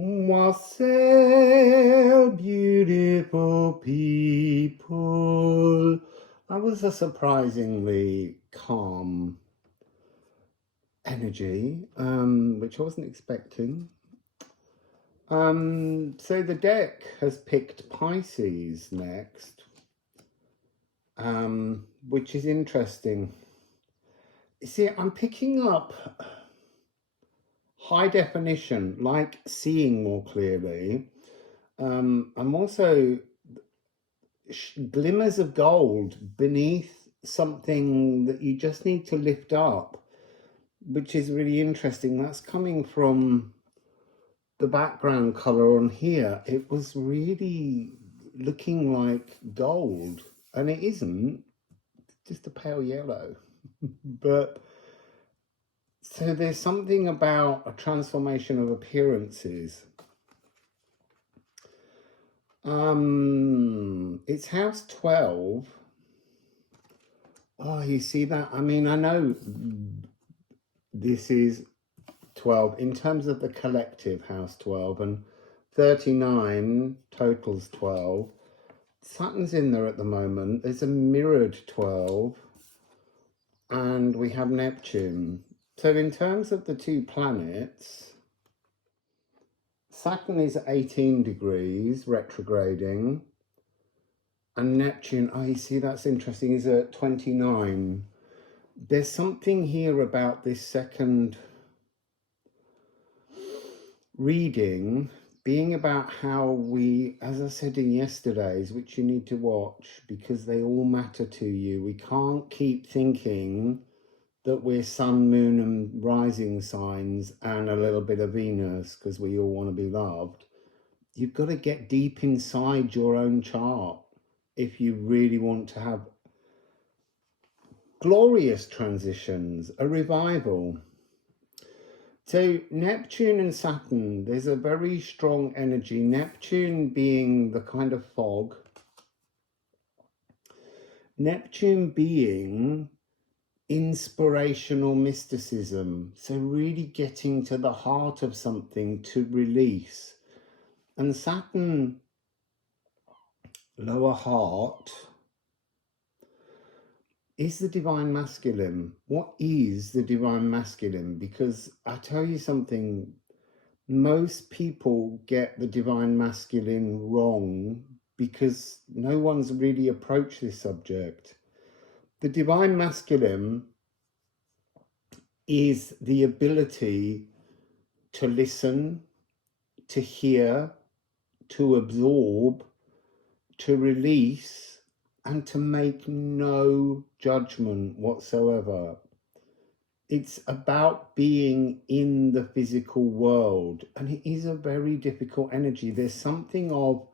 Wassail, beautiful people. That was a surprisingly calm energy, which I wasn't expecting. So the deck has picked Pisces next, which is interesting. You see, I'm picking up high definition, like seeing more clearly. I'm also glimmers of gold beneath something that you just need to lift up, which is really interesting. That's coming from the background color on here. It was really looking like gold, and it isn't, just a pale yellow. But so there's something about a transformation of appearances. It's house 12. Oh, you see that? I mean, I know this is 12 in terms of the collective, house 12, and 39 totals 12. Saturn's in there at the moment. There's a mirrored 12, and we have Neptune. So in terms of the two planets, Saturn is at 18 degrees retrograding, and Neptune, oh, you see, that's interesting, is at 29. There's something here about this second reading being about how we, as I said in yesterday's, which you need to watch because they all matter to you. We can't keep thinking that we're sun, moon and rising signs and a little bit of Venus because we all want to be loved. You've got to get deep inside your own chart if you really want to have glorious transitions, a revival. So Neptune and Saturn, there's a very strong energy. Neptune being the kind of fog. Neptune being inspirational mysticism. So really getting to the heart of something to release. And Saturn, lower heart, is the divine masculine. What is the divine masculine? Because I tell you something, most people get the divine masculine wrong because no one's really approached this subject. The divine masculine is the ability to listen, to hear, to absorb, to release, and to make no judgment whatsoever. It's about being in the physical world, and it is a very difficult energy. There's something of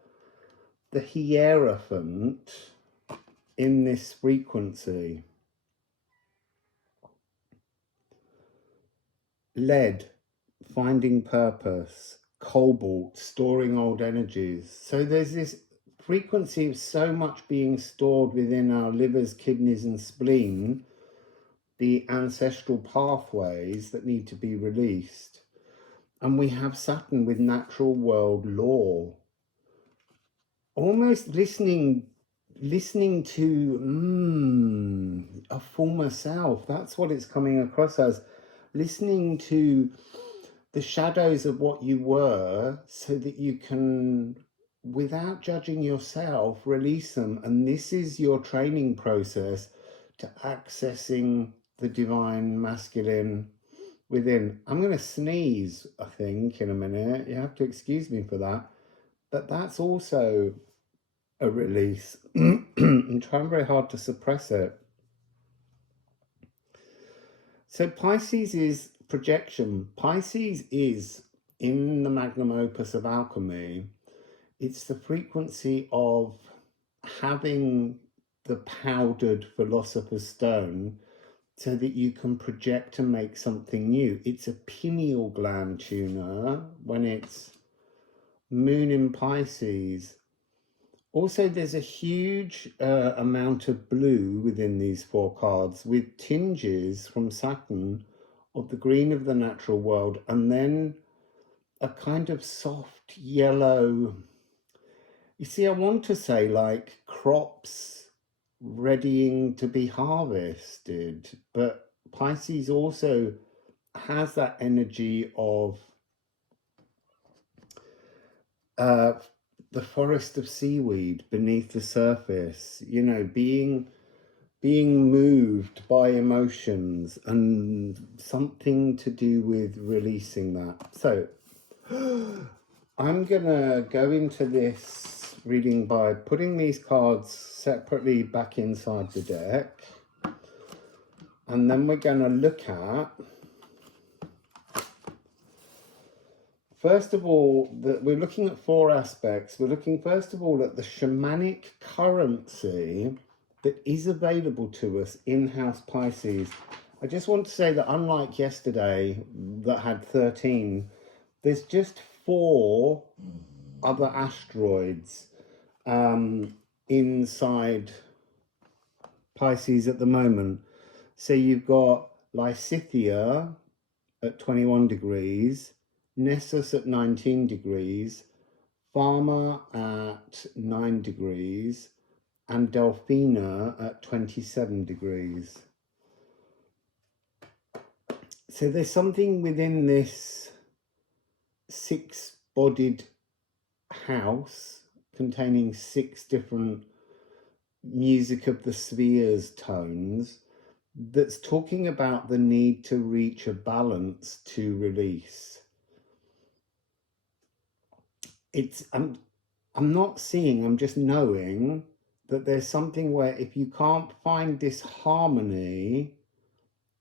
the hierophant in this frequency. Lead, finding purpose. Cobalt, storing old energies. So there's this frequency of so much being stored within our livers, kidneys and spleen, the ancestral pathways that need to be released. And we have Saturn with natural world law, almost listening to a former self. That's what it's coming across as, listening to the shadows of what you were so that you can, without judging yourself, release them. And this is your training process to accessing the divine masculine within. I'm going to sneeze, I think, in a minute. You have to excuse me for that. But that's also a release. I'm trying very hard to suppress it. So Pisces is projection. Pisces is, in the magnum opus of alchemy, it's the frequency of having the powdered philosopher's stone so that you can project and make something new. It's a pineal gland tuner when it's moon in Pisces. Also, there's a huge amount of blue within these four cards with tinges from Saturn of the green of the natural world, and then a kind of soft yellow. You see, I want to say like crops readying to be harvested, but Pisces also has that energy of the forest of seaweed beneath the surface, you know, being moved by emotions and something to do with releasing that. So I'm gonna go into this reading by putting these cards separately back inside the deck, and then we're gonna look at, first of all, we're looking at 4 aspects. We're looking first of all at the shamanic currency that is available to us in House Pisces. I just want to say that unlike yesterday that had 13, there's just 4 other asteroids inside Pisces at the moment. So you've got Lysithea at 21 degrees, Nessus at 19 degrees, Pharma at 9 degrees, and Delphina at 27 degrees. So there's something within this 6-bodied house containing 6 different music of the spheres tones that's talking about the need to reach a balance to release. I'm not seeing, I'm just knowing that there's something where if you can't find this harmony,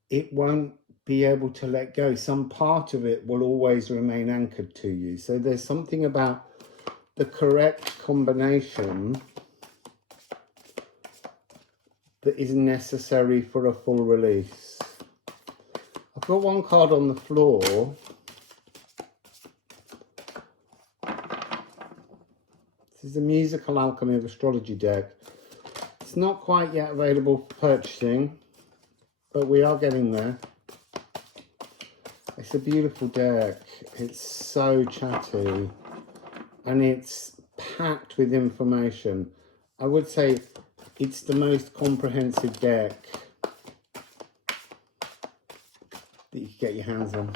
it won't be able to let go. Some part of it will always remain anchored to you. So there's something about the correct combination that is necessary for a full release. I've got 1 card on the floor. This is the Musical Alchemy of Astrology deck. It's not quite yet available for purchasing, but we are getting there. It's a beautiful deck. It's so chatty and it's packed with information. I would say it's the most comprehensive deck that you can get your hands on.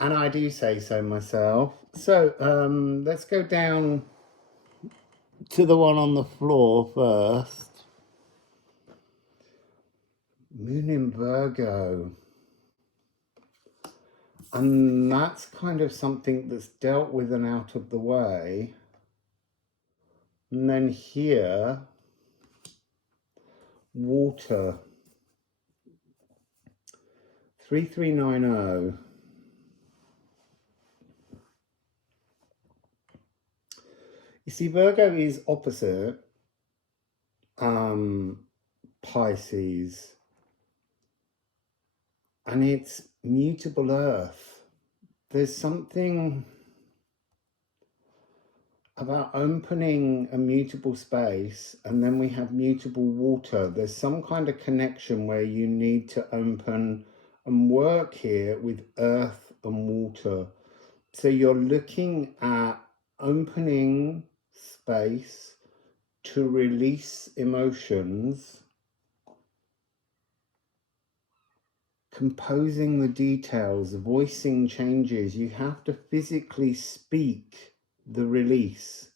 And I do say so myself. So let's go down to the one on the floor first. Moon in Virgo. And that's kind of something that's dealt with and out of the way. And then here, water. 3390. You see, Virgo is opposite Pisces, and it's mutable earth. There's something about opening a mutable space, and then we have mutable water. There's some kind of connection where you need to open and work here with earth and water. So you're looking at opening space to release emotions, composing the details, voicing changes. You have to physically speak the release.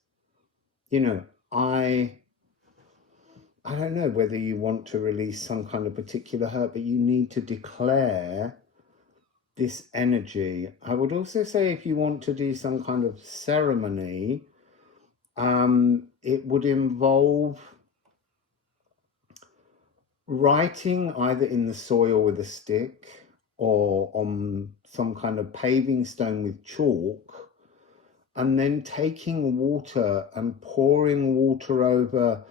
You know, I don't know whether you want to release some kind of particular hurt, but you need to declare this energy. I would also say if you want to do some kind of ceremony, it would involve writing either in the soil with a stick or on some kind of paving stone with chalk, and then taking water and pouring water over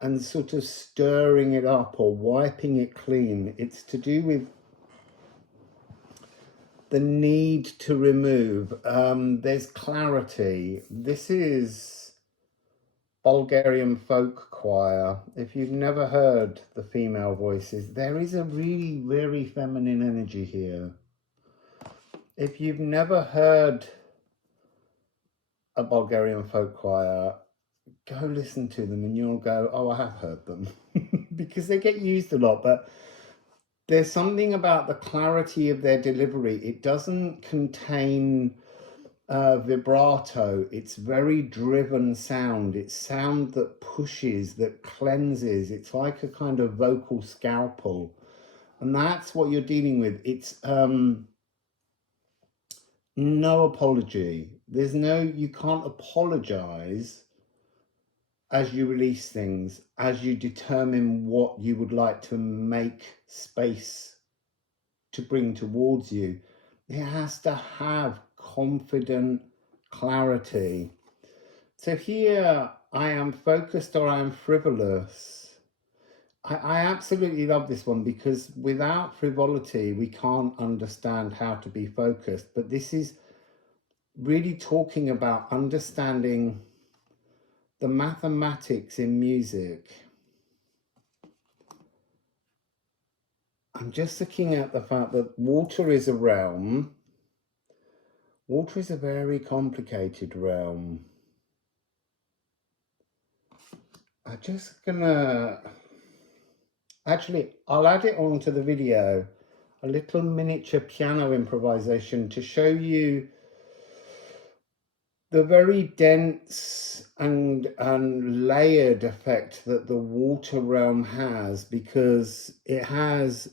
and sort of stirring it up or wiping it clean. It's to do with the need to remove. There's clarity. This is Bulgarian folk choir. If you've never heard the female voices, there is a really very feminine energy here. If you've never heard a Bulgarian folk choir, go listen to them and you'll go, oh, I have heard them. Because they get used a lot, but there's something about the clarity of their delivery. It doesn't contain vibrato. It's very driven sound. It's sound that pushes, that cleanses. It's like a kind of vocal scalpel. And that's what you're dealing with. It's no apology. There's no, you can't apologize as you release things, as you determine what you would like to make space to bring towards you. It has to have confident clarity. So here I am focused or I am frivolous. I absolutely love this one, because without frivolity, we can't understand how to be focused. But this is really talking about understanding the mathematics in music. I'm just looking at the fact that water is a realm. Water is a very complicated realm. I'm just gonna, actually, I'll add it onto the video, a little miniature piano improvisation to show you the very dense and layered effect that the water realm has, because it has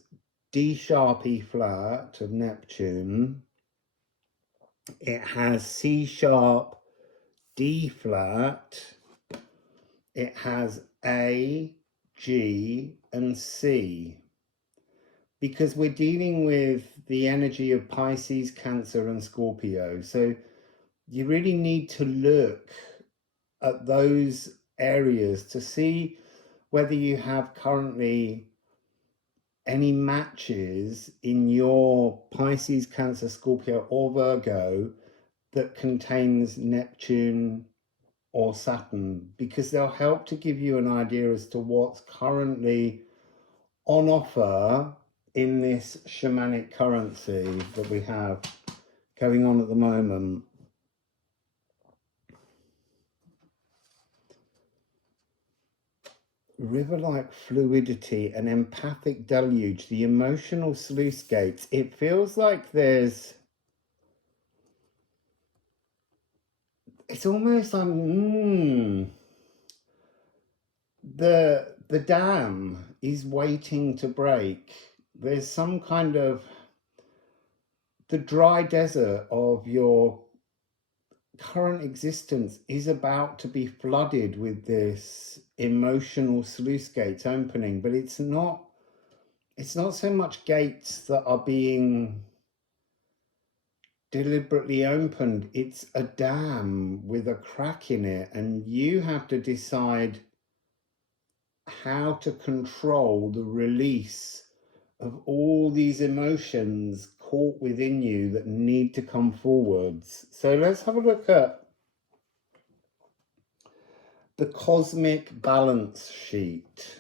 D sharp E flat of Neptune, it has C sharp D flat, it has A, G and C, because we're dealing with the energy of Pisces, Cancer and Scorpio. So you really need to look at those areas to see whether you have currently any matches in your Pisces, Cancer, Scorpio or Virgo that contains Neptune or Saturn, because they'll help to give you an idea as to what's currently on offer in this shamanic currency that we have going on at the moment. River-like fluidity, an empathic deluge, the emotional sluice gates. It feels like there's, it's almost like the dam is waiting to break. There's some kind of, the dry desert of your current existence is about to be flooded with this emotional sluice gates opening, but it's not so much gates that are being deliberately opened. It's a dam with a crack in it, and you have to decide how to control the release of all these emotions caught within you that need to come forwards. So let's have a look at the cosmic balance sheet.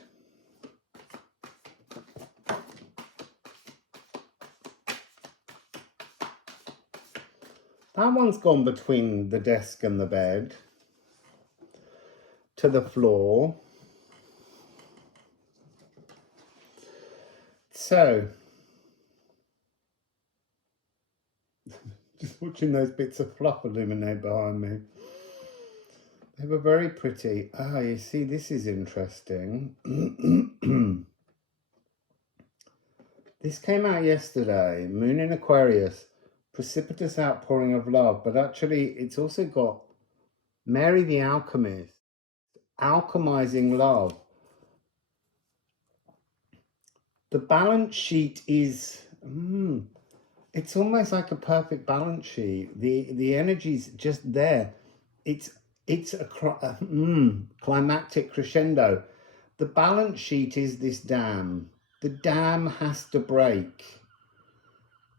That one's gone between the desk and the bed to the floor. So, just watching those bits of fluff illuminate behind me. They were very pretty. Ah, you see, this is interesting. This came out yesterday, Moon in Aquarius, precipitous outpouring of love, but actually it's also got Mary the Alchemist, alchemizing love. The balance sheet is, it's almost like a perfect balance sheet. The energy's just there. It's a climactic crescendo. The balance sheet is this dam. The dam has to break.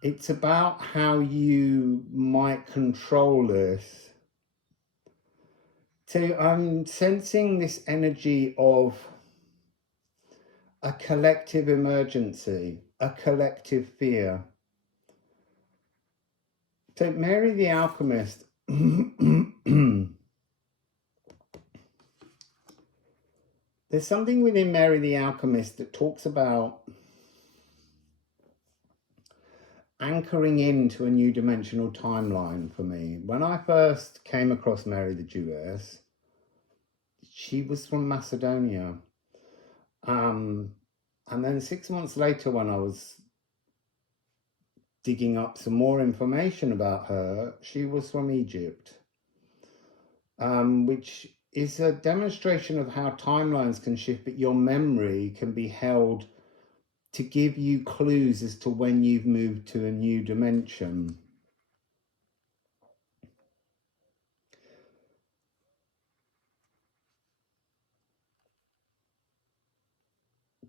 It's about how you might control this. So I'm sensing this energy of a collective emergency, a collective fear. So Mary the Alchemist, there's something within Mary the Alchemist that talks about anchoring into a new dimensional timeline for me. When I first came across Mary the Jewess, she was from Macedonia. And then 6 months later, when I was digging up some more information about her, she was from Egypt, which is a demonstration of how timelines can shift, but your memory can be held to give you clues as to when you've moved to a new dimension.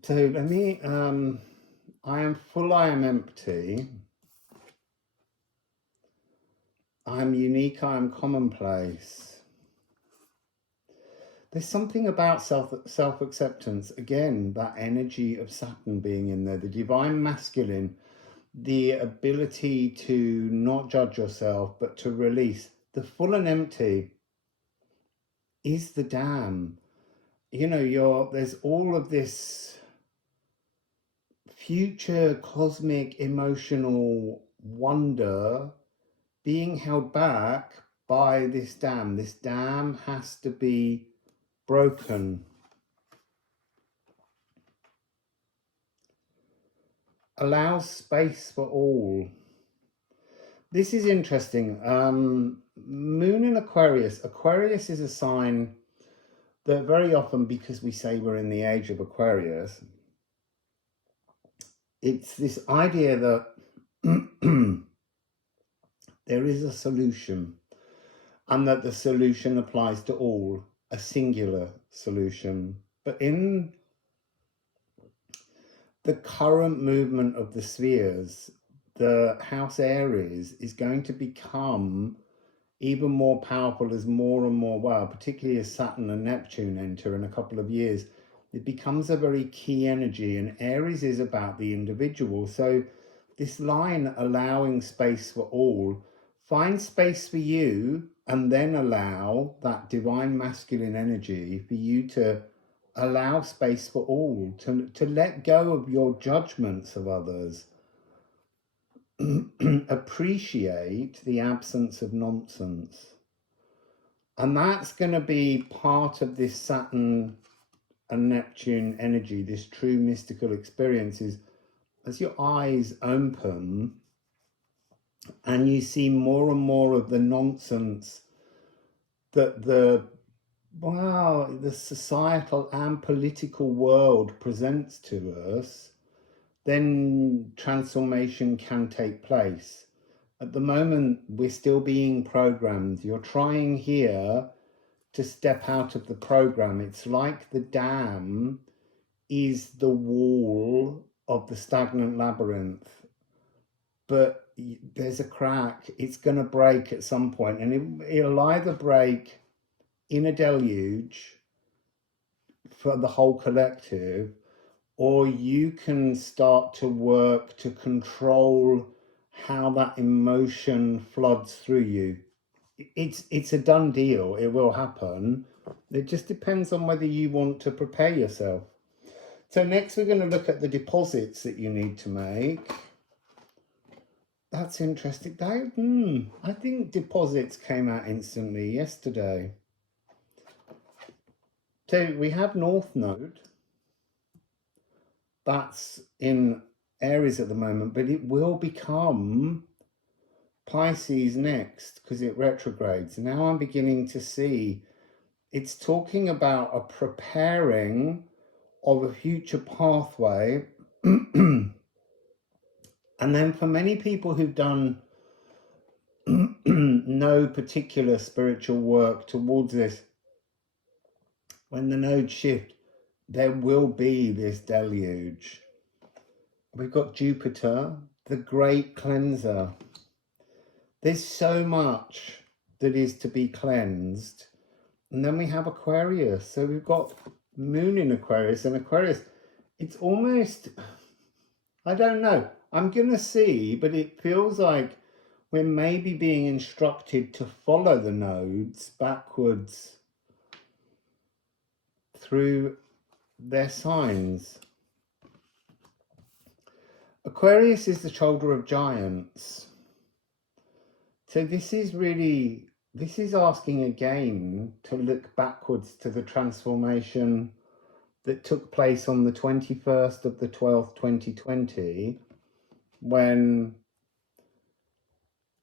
So let me, I am full, I am empty. I am unique, I am commonplace. There's something about self-acceptance. Again, that energy of Saturn being in there, the divine masculine, the ability to not judge yourself, but to release. The full and empty is the dam. You know, there's all of this future cosmic emotional wonder being held back by this dam. This dam has to be broken. Allows space for all. This is interesting. Moon in Aquarius. Aquarius is a sign that very often, because we say we're in the age of Aquarius, it's this idea that there is a solution, and that the solution applies to all, a singular solution. But in the current movement of the spheres, the house Aries is going to become even more powerful as more and more, well, particularly as Saturn and Neptune enter in a couple of years. It becomes a very key energy, and Aries is about the individual. So this line, allowing space for all, find space for you, and then allow that divine masculine energy for you to allow space for all, to let go of your judgments of others. Appreciate the absence of nonsense. And that's going to be part of this Saturn and Neptune energy, this true mystical experiences. As your eyes open and you see more and more of the nonsense that the societal and political world presents to us, then transformation can take place. At the moment, we're still being programmed. You're trying here to step out of the program. It's like the dam is the wall of the stagnant labyrinth, but there's a crack. It's going to break at some point, and it'll either break in a deluge for the whole collective, or you can start to work to control how that emotion floods through you. It's a done deal. It will happen. It just depends on whether you want to prepare yourself. So next we're going to look at the deposits that you need to make. That's interesting. I think deposits came out instantly yesterday. So we have North Node. That's in Aries at the moment, but it will become Pisces next because it retrogrades. Now I'm beginning to see it's talking about a preparing of a future pathway. And then for many people who've done no particular spiritual work towards this, when the nodes shift, there will be this deluge. We've got Jupiter, the great cleanser. There's so much that is to be cleansed. And then we have Aquarius. So we've got Moon in Aquarius, and Aquarius, it's almost, I don't know. I'm going to see, but it feels like we're maybe being instructed to follow the nodes backwards through their signs. Aquarius is the shoulder of giants. So this is asking again to look backwards to the transformation that took place on the 21st of the 12th, 2020, when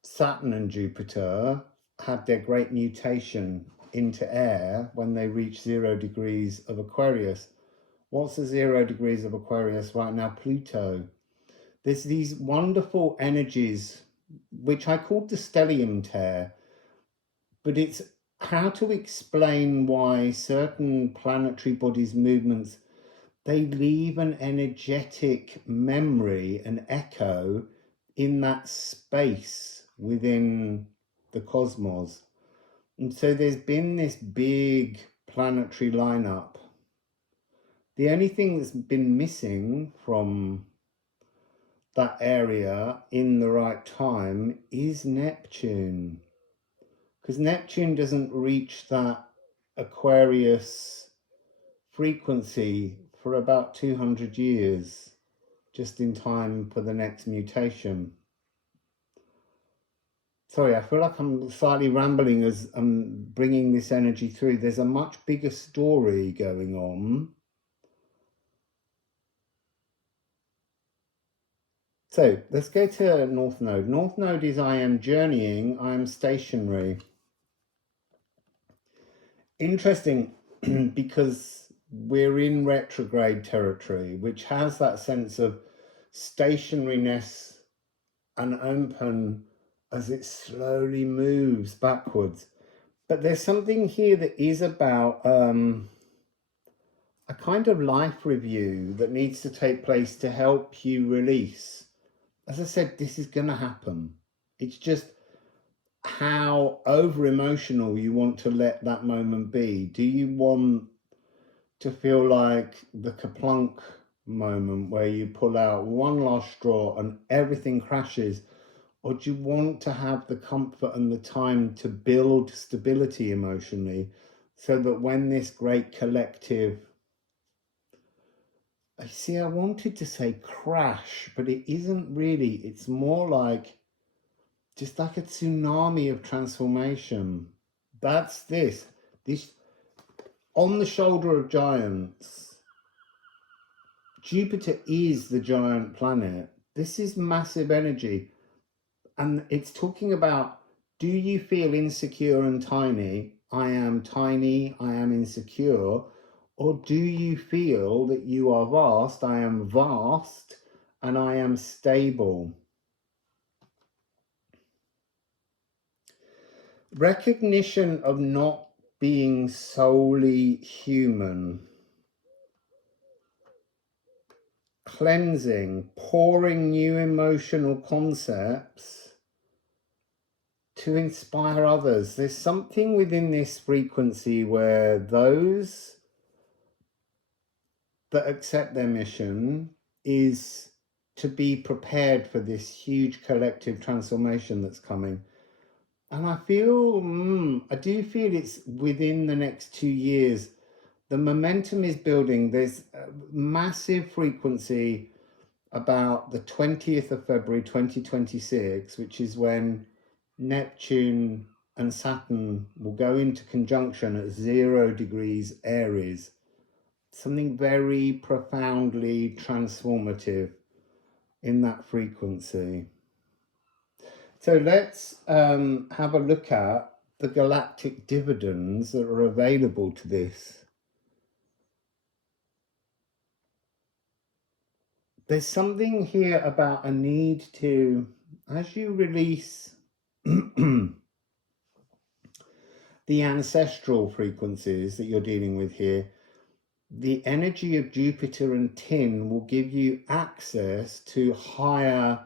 Saturn and Jupiter had their great mutation into air when they reached 0 degrees of Aquarius. What's the 0 degrees of Aquarius right now? Pluto. There's these wonderful energies, which I called the stellium tear, but it's how to explain why certain planetary bodies' movements, they leave an energetic memory, an echo in that space within the cosmos. And so there's been this big planetary lineup. The only thing that's been missing from that area in the right time is Neptune, because Neptune doesn't reach that Aquarius frequency for about 200 years, just in time for the next mutation. Sorry, I feel like I'm slightly rambling as I'm bringing this energy through. There's a much bigger story going on. So let's go to North Node. North Node is I am journeying, I am stationary. Interesting, because we're in retrograde territory, which has that sense of stationariness and open as it slowly moves backwards. But there's something here that is about a kind of life review that needs to take place to help you release. As I said, this is going to happen. It's just how over emotional you want to let that moment be. Do you want to feel like the Kaplunk moment where you pull out one last straw and everything crashes? Or do you want to have the comfort and the time to build stability emotionally so that when this great collective, I wanted to say crash, but it isn't really. It's more like just like a tsunami of transformation. That's this on the shoulder of giants. Jupiter is the giant planet. This is massive energy. And it's talking about, do you feel insecure and tiny? I am tiny, I am insecure. Or do you feel that you are vast? I am vast and I am stable. Recognition of not being solely human. Cleansing, pouring new emotional concepts to inspire others. There's something within this frequency where those that accept their mission is to be prepared for this huge collective transformation that's coming. And I do feel it's within the next 2 years. The momentum is building. There's a massive frequency about the 20th of February 2026, which is when Neptune and Saturn will go into conjunction at 0 degrees Aries. Something very profoundly transformative in that frequency. So let's have a look at the galactic dividends that are available to this. There's something here about a need to, as you release the ancestral frequencies that you're dealing with here, the energy of Jupiter and Tin will give you access to higher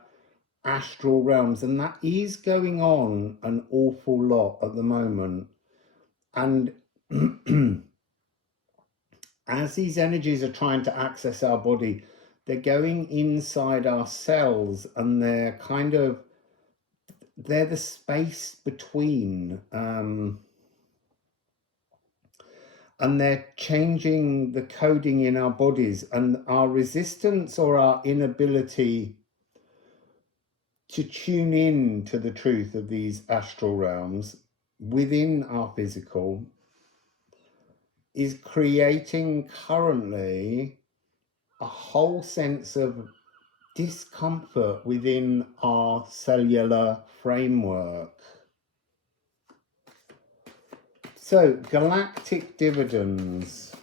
astral realms, and that is going on an awful lot at the moment. And as these energies are trying to access our body, they're going inside our cells, and they're they're the space between, and they're changing the coding in our bodies, and our resistance or our inability to tune in to the truth of these astral realms within our physical is creating currently a whole sense of discomfort within our cellular framework. So, galactic dividends.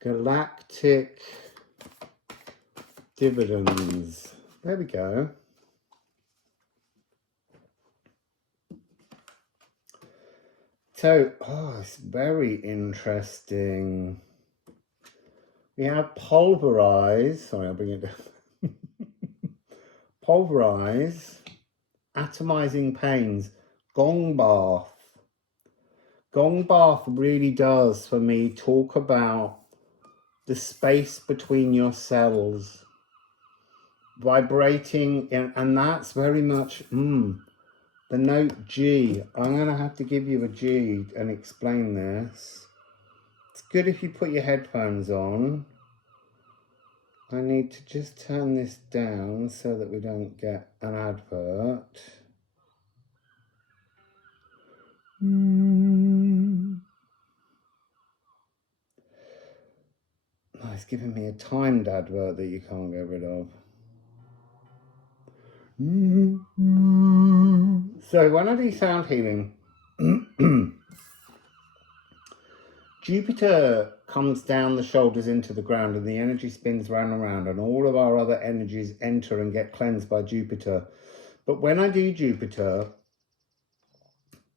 Galactic dividends. There we go. So, it's very interesting. We have pulverize. Sorry, I'll bring it down. Pulverize, atomizing pains, gong bath. Gong bath really does, for me, talk about the space between your cells, vibrating, and that's very much the note G. I'm going to have to give you a G and explain this. It's good if you put your headphones on. I need to just turn this down so that we don't get an advert. Oh, it's giving me a timed advert that you can't get rid of. So when I do sound healing, Jupiter comes down the shoulders into the ground, and the energy spins round and round, and all of our other energies enter and get cleansed by Jupiter. But when I do Jupiter,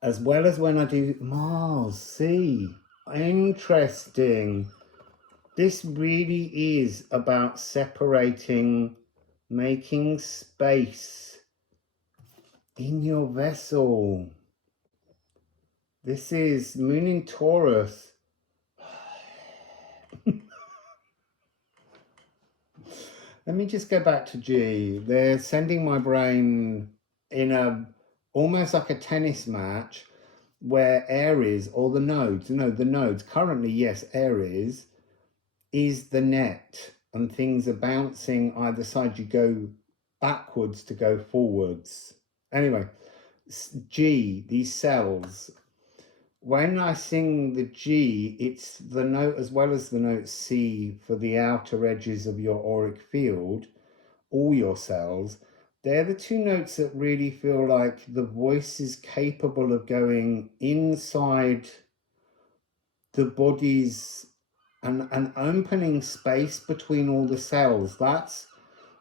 as well as when I do Mars, see, interesting. This really is about separating, making space in your vessel. This is Moon in Taurus. Let me just go back to G. They're sending my brain in a almost like a tennis match where Aries, or the nodes, currently, yes, Aries is the net, and things are bouncing either side. You go backwards to go forwards. Anyway, G, these cells. When I sing the G, it's the note as well as the note C for the outer edges of your auric field, all your cells. They're the two notes that really feel like the voice is capable of going inside the body's and opening space between all the cells. That's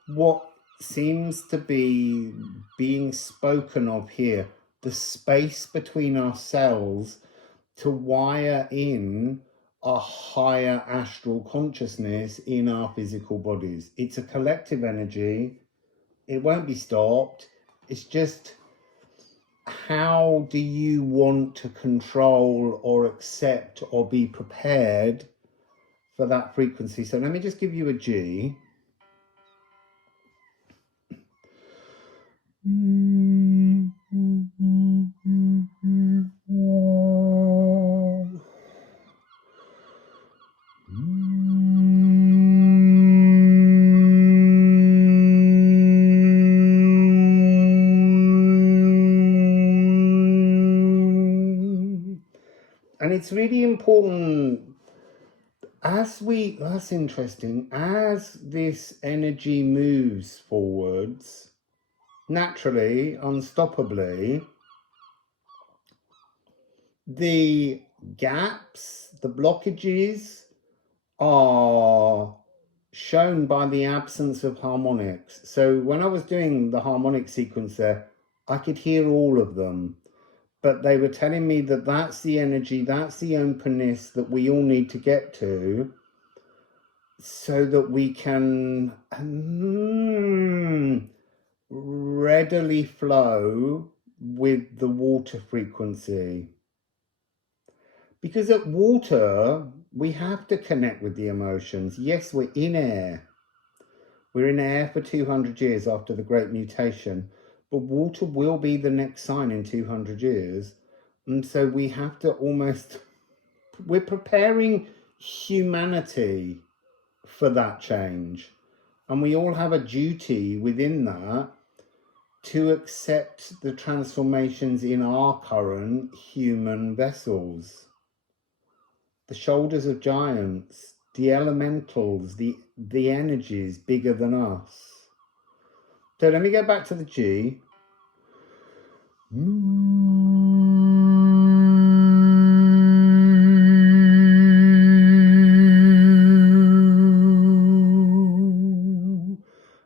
what seems to be being spoken of here. The space between our cells to wire in a higher astral consciousness in our physical bodies. It's a collective energy. It won't be stopped. It's just, how do you want to control or accept or be prepared for that frequency? So let me just give you a G. And it's really important that's interesting, as this energy moves forwards, naturally, unstoppably, the gaps, the blockages are shown by the absence of harmonics. So when I was doing the harmonic sequence there, I could hear all of them. But they were telling me that that's the energy, that's the openness that we all need to get to, so that we can readily flow with the water frequency. Because at water, we have to connect with the emotions. Yes, we're in air, We're in air for 200 years after the Great Mutation, but water will be the next sign in 200 years. And so we have to almost, we're preparing humanity for that change. And we all have a duty within that to accept the transformations in our current human vessels. The shoulders of giants, the elementals, the energies bigger than us. So let me go back to the G.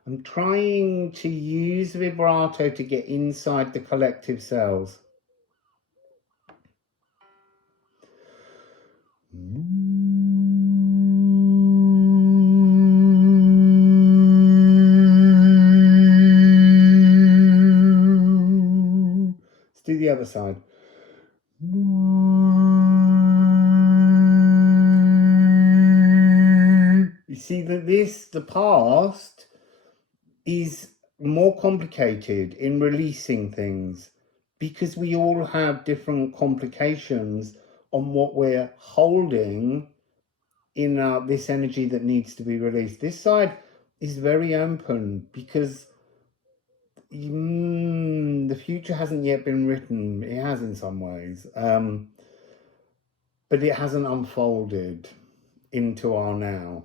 I'm trying to use vibrato to get inside the collective cells. Let's do the other side. You see that the past is more complicated in releasing things because we all have different complications on what we're holding in this energy that needs to be released. This side is very open because the future hasn't yet been written. It has in some ways, but it hasn't unfolded into our now.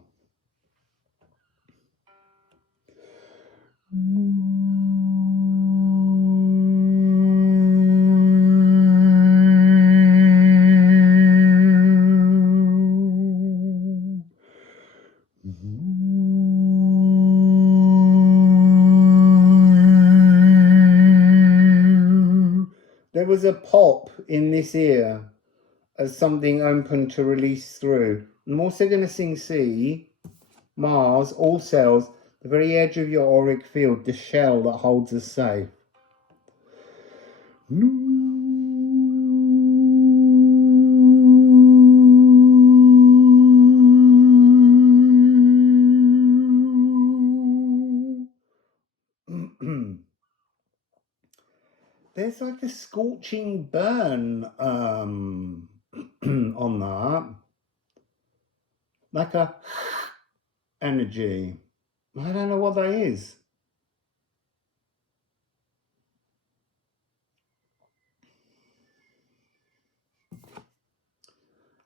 There was a pop in this ear as something open to release through. I'm also going to sing C, Mars, all cells, the very edge of your auric field, the shell that holds us safe. There's like a scorching burn on that, like a energy. I don't know what that is.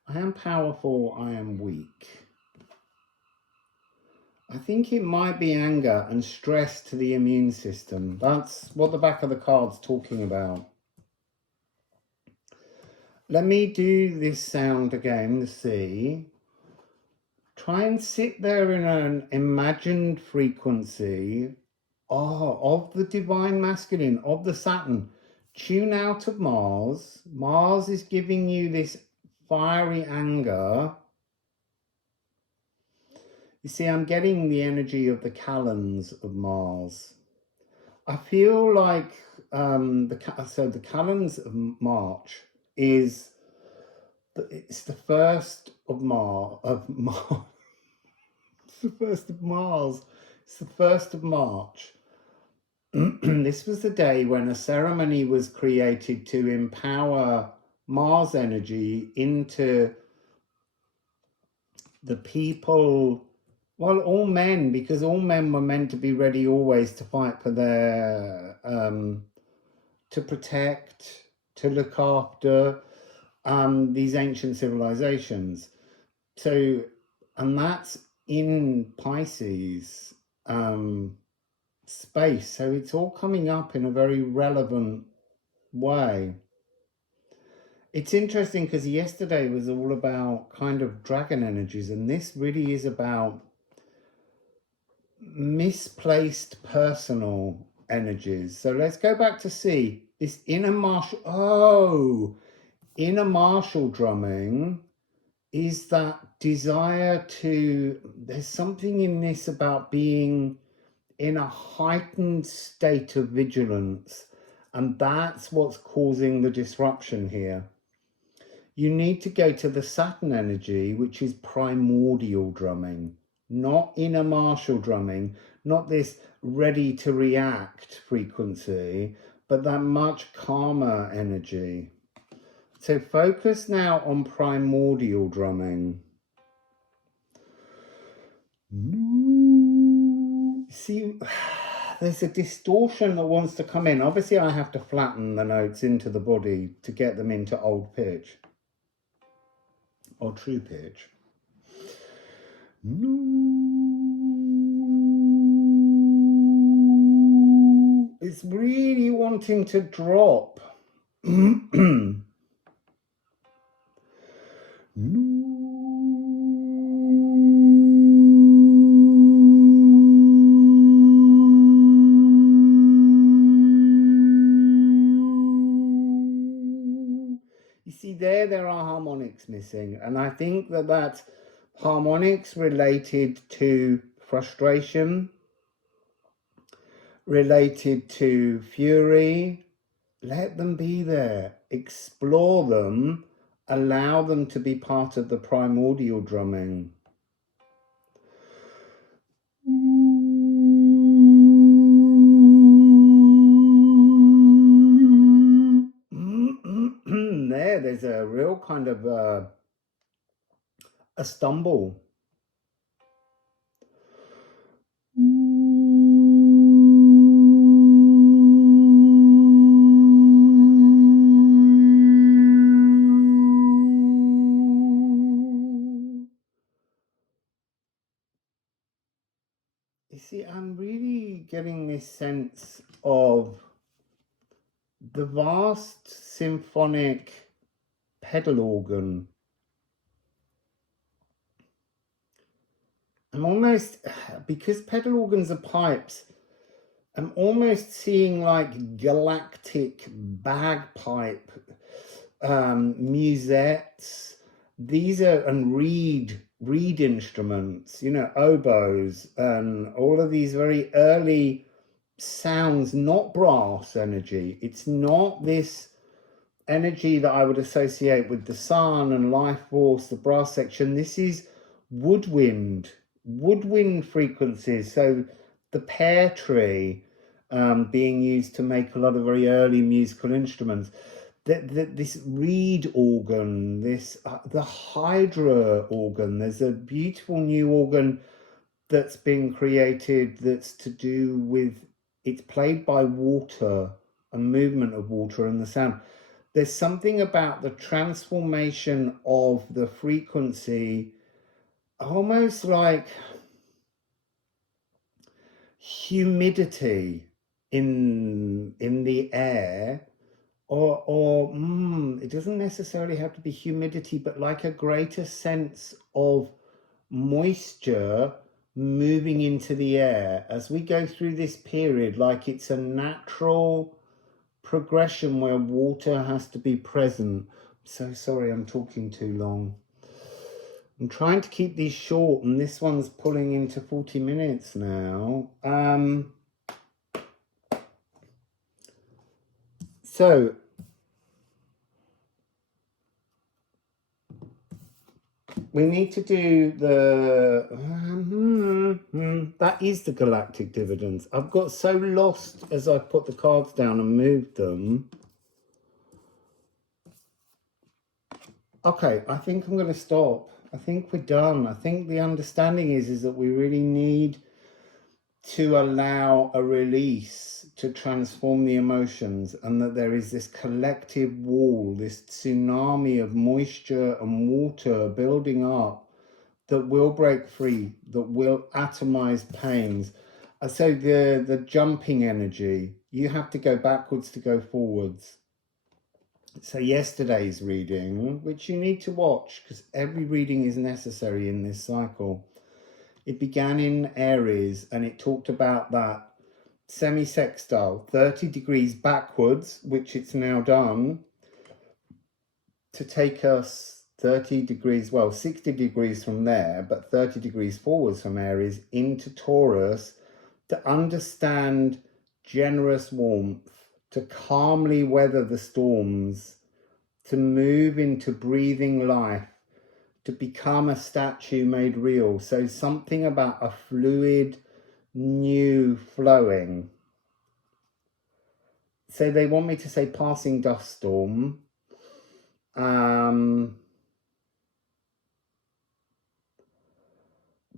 I am powerful, I am weak. I think it might be anger and stress to the immune system. That's what the back of the card's talking about. Let me do this sound again, the C. Try and sit there in an imagined frequency of the divine masculine, of the Saturn. Tune out of Mars. Mars is giving you this fiery anger. You see, I'm getting the energy of the calends of Mars. I feel like the calends of March is it's the first of Mars. It's the first of Mars. It's the 1st of March. This was the day when a ceremony was created to empower Mars energy into the people. Well, all men, because all men were meant to be ready always to fight for their, to protect, to look after these ancient civilizations. So, and that's in Pisces space. So it's all coming up in a very relevant way. It's interesting because yesterday was all about kind of dragon energies, and this really is about misplaced personal energies. So let's go back to C. This inner martial, inner martial drumming is that desire to, there's something in this about being in a heightened state of vigilance, and that's what's causing the disruption here. You need to go to the Saturn energy, which is primordial drumming, not inner martial drumming, not this ready to react frequency, but that much calmer energy. So focus now on primordial drumming. See, there's a distortion that wants to come in. Obviously, I have to flatten the notes into the body to get them into old pitch or true pitch. It's really wanting to drop. You see there are harmonics missing, and I think that that's harmonics related to frustration, related to fury. Let them be there, explore them, allow them to be part of the primordial drumming. There's a real kind of a stumble. You see, I'm really getting this sense of the vast symphonic pedal organ. I'm almost, because pedal organs are pipes, I'm almost seeing like galactic bagpipe musettes. These are, and reed instruments, you know, oboes, and all of these very early sounds, not brass energy. It's not this energy that I would associate with the sun and life force, the brass section. This is woodwind frequencies. So the pear tree being used to make a lot of very early musical instruments. This reed organ, this the hydra organ. There's a beautiful new organ that's been created that's to do with, it's played by water, a movement of water and the sound. There's something about the transformation of the frequency, almost like humidity in the air, or it doesn't necessarily have to be humidity, but like a greater sense of moisture moving into the air as we go through this period, like it's a natural progression where water has to be present. So sorry, I'm talking too long. I'm trying to keep these short, and this one's pulling into 40 minutes now. So we need to do the that is the galactic dividends. I've got so lost as I put the cards down and moved them. Okay, I think I'm going to stop. I think we're done. I think the understanding is that we really need to allow a release to transform the emotions, and that there is this collective wall, this tsunami of moisture and water building up that will break free, that will atomize pains. So the jumping energy, you have to go backwards to go forwards. So yesterday's reading, which you need to watch because every reading is necessary in this cycle, it began in Aries and it talked about that semi-sextile, 30 degrees backwards, which it's now done, to take us 30 degrees, well, 60 degrees from there, but 30 degrees forwards from Aries into Taurus, to understand generous warmth, to calmly weather the storms, to move into breathing life, to become a statue made real. So something about a fluid, new flowing. So they want me to say passing dust storm.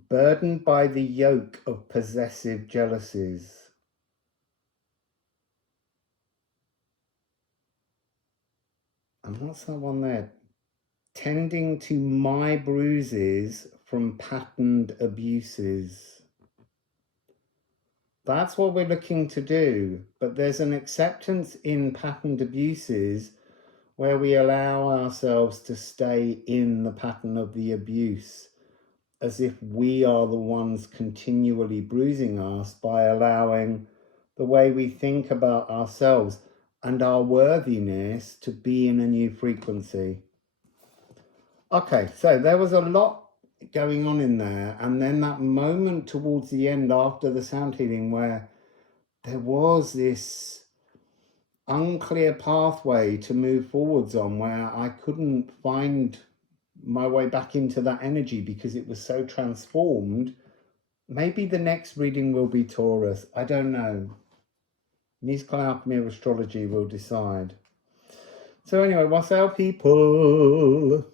Burdened by the yoke of possessive jealousies. And what's that one there? Tending to my bruises from patterned abuses. That's what we're looking to do. But there's an acceptance in patterned abuses where we allow ourselves to stay in the pattern of the abuse, as if we are the ones continually bruising us, by allowing the way we think about ourselves and our worthiness to be in a new frequency. Okay, so there was a lot going on in there, and then that moment towards the end after the sound healing where there was this unclear pathway to move forwards on, where I couldn't find my way back into that energy because it was so transformed. Maybe the next reading will be Taurus. I don't know. Musical Alchemy of Astrology will decide. So anyway, Wassail people.